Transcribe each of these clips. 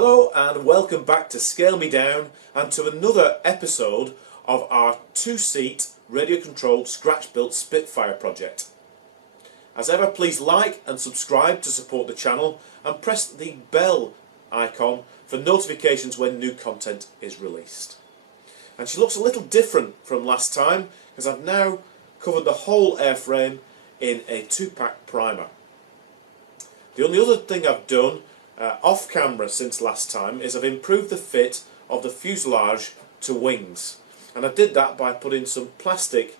Hello and welcome back to ScaleMeDown and to another episode of our two-seat radio-controlled scratch-built Spitfire project. As ever, please like and subscribe to support the channel and press the bell icon for notifications when new content is released. And she looks a little different from last time because I've now covered the whole airframe in a 2-pack primer. The only other thing I've done off camera since last time is I've improved the fit of the fuselage to wings, and I did that by putting some plastic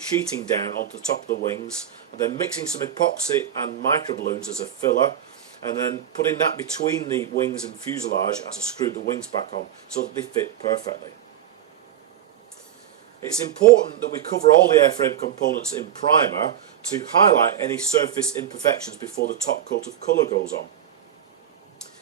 sheeting down onto the top of the wings and then mixing some epoxy and microballoons as a filler and then putting that between the wings and fuselage as I screwed the wings back on so that they fit perfectly. It's important that we cover all the airframe components in primer to highlight any surface imperfections before the top coat of colour goes on.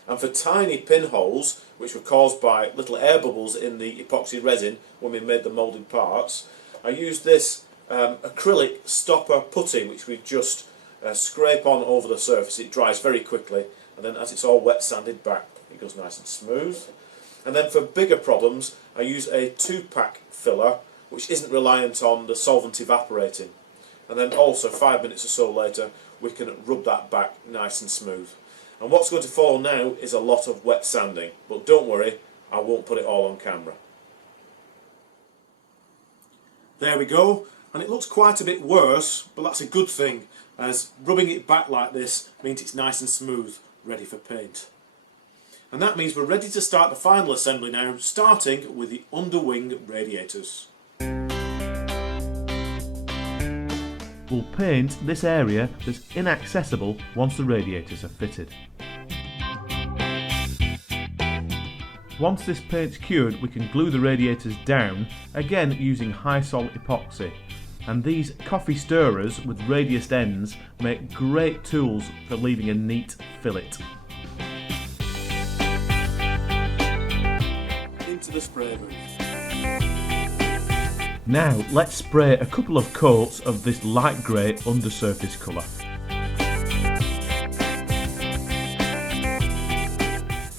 And for tiny pinholes, which were caused by little air bubbles in the epoxy resin when we made the moulded parts, I used this acrylic stopper putty which we just scrape on over the surface. It dries very quickly, and then as it's all wet sanded back it goes nice and smooth. And then for bigger problems I use a 2-pack filler which isn't reliant on the solvent evaporating. And then also 5 minutes or so later we can rub that back nice and smooth. And what's going to follow now is a lot of wet sanding, but don't worry, I won't put it all on camera. There we go, and it looks quite a bit worse, but that's a good thing, as rubbing it back like this means it's nice and smooth, ready for paint. And that means we're ready to start the final assembly now, starting with the underwing radiators. We'll paint this area that's inaccessible once the radiators are fitted. Once this paint's cured, we can glue the radiators down, again using high salt epoxy. And these coffee stirrers with radiused ends make great tools for leaving a neat fillet. Into the spray booth. Now let's spray a couple of coats of this light grey undersurface colour.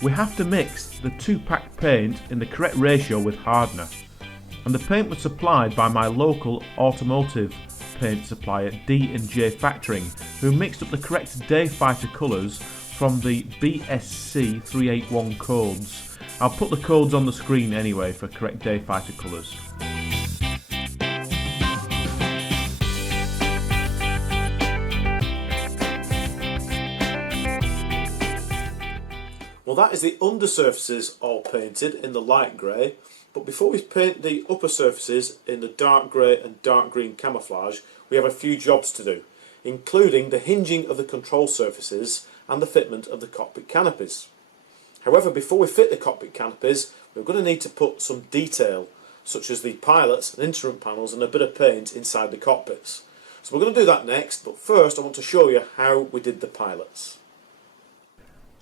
We have to mix the 2-pack paint in the correct ratio with hardener, and the paint was supplied by my local automotive paint supplier D&J Factoring, who mixed up the correct Dayfighter colours from the BSC 381 codes. I'll put the codes on the screen anyway for correct Dayfighter colours. Well, that is the undersurfaces all painted in the light grey, but before we paint the upper surfaces in the dark grey and dark green camouflage, we have a few jobs to do, including the hinging of the control surfaces and the fitment of the cockpit canopies. However, before we fit the cockpit canopies, we're going to need to put some detail, such as the pilots and instrument panels and a bit of paint inside the cockpits. So we're going to do that next, but first I want to show you how we did the pilots.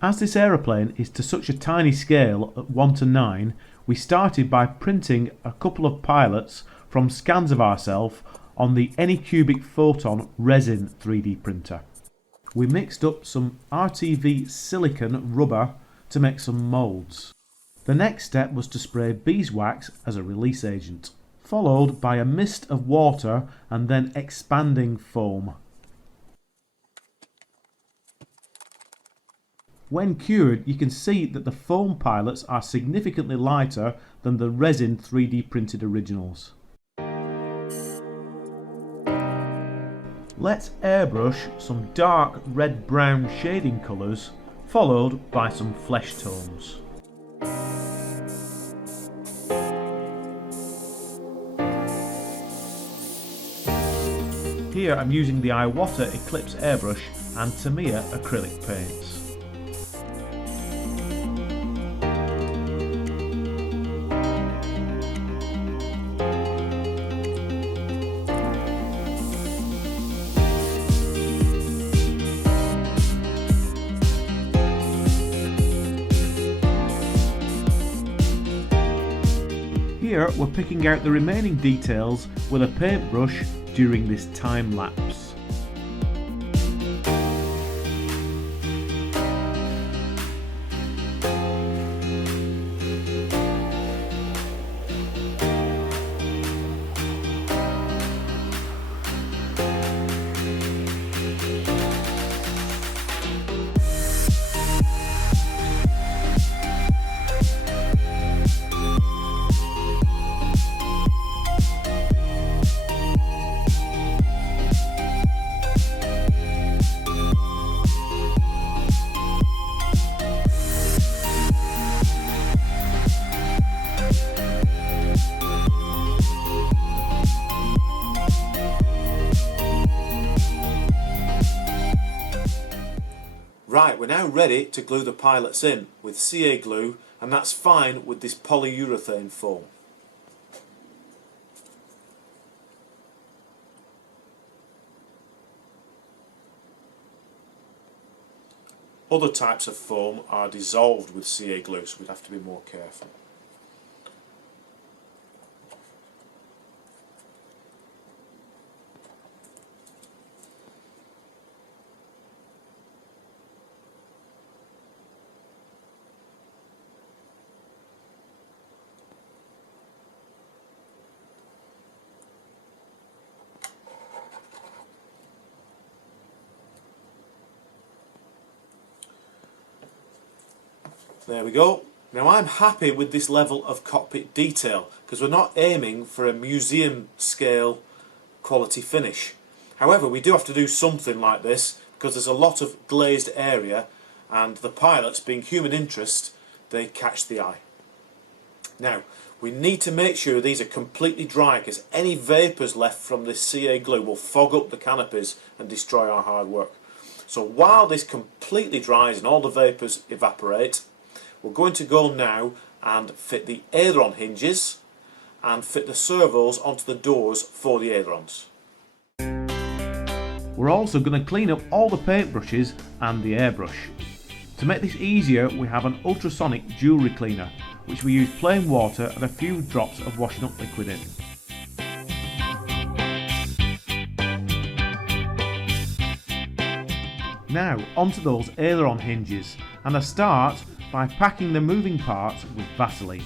As this aeroplane is to such a tiny scale at 1:9, we started by printing a couple of pilots from scans of ourselves on the Anycubic Photon resin 3D printer. We mixed up some RTV silicon rubber to make some moulds. The next step was to spray beeswax as a release agent, followed by a mist of water and then expanding foam. When cured, you can see that the foam pilots are significantly lighter than the resin 3D printed originals. Let's airbrush some dark red-brown shading colours, followed by some flesh tones. Here I'm using the Iwata Eclipse airbrush and Tamiya acrylic paints. Here we're picking out the remaining details with a paintbrush during this time lapse. Right, we're now ready to glue the pilots in with CA glue, and that's fine with this polyurethane foam. Other types of foam are dissolved with CA glue, so we'd have to be more careful. There we go. Now I'm happy with this level of cockpit detail because we're not aiming for a museum scale quality finish. However, we do have to do something like this because there's a lot of glazed area, and the pilots, being human interest, they catch the eye. Now we need to make sure these are completely dry because any vapours left from this CA glue will fog up the canopies and destroy our hard work. So while this completely dries and all the vapours evaporate, we're going to go now and fit the aileron hinges and fit the servos onto the doors for the ailerons. We're also going to clean up all the paintbrushes and the airbrush. To make this easier, we have an ultrasonic jewellery cleaner, which we use plain water and a few drops of washing up liquid in. Now onto those aileron hinges, and I start by packing the moving parts with Vaseline.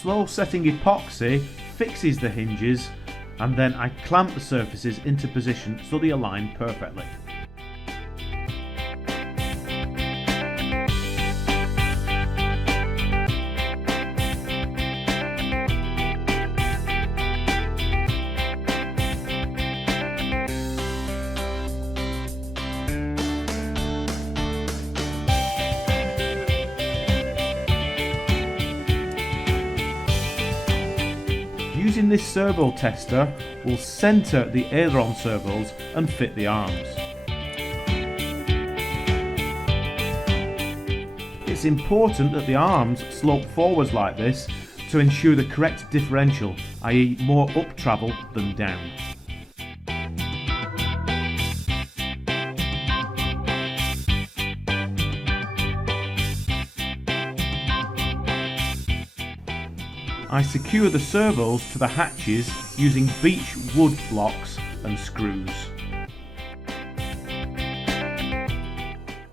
Slow setting epoxy fixes the hinges, and then I clamp the surfaces into position so they align perfectly. Using this servo tester, we'll centre the aileron servos and fit the arms. It's important that the arms slope forwards like this to ensure the correct differential, i.e. more up travel than down. I secure the servos to the hatches using beech wood blocks and screws.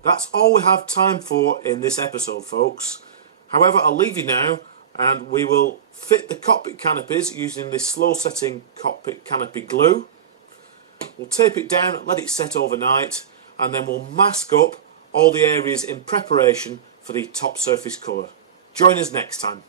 That's all we have time for in this episode, folks. However, I'll leave you now and we will fit the cockpit canopies using this slow setting cockpit canopy glue. We'll tape it down, let it set overnight, and then we'll mask up all the areas in preparation for the top surface cover. Join us next time.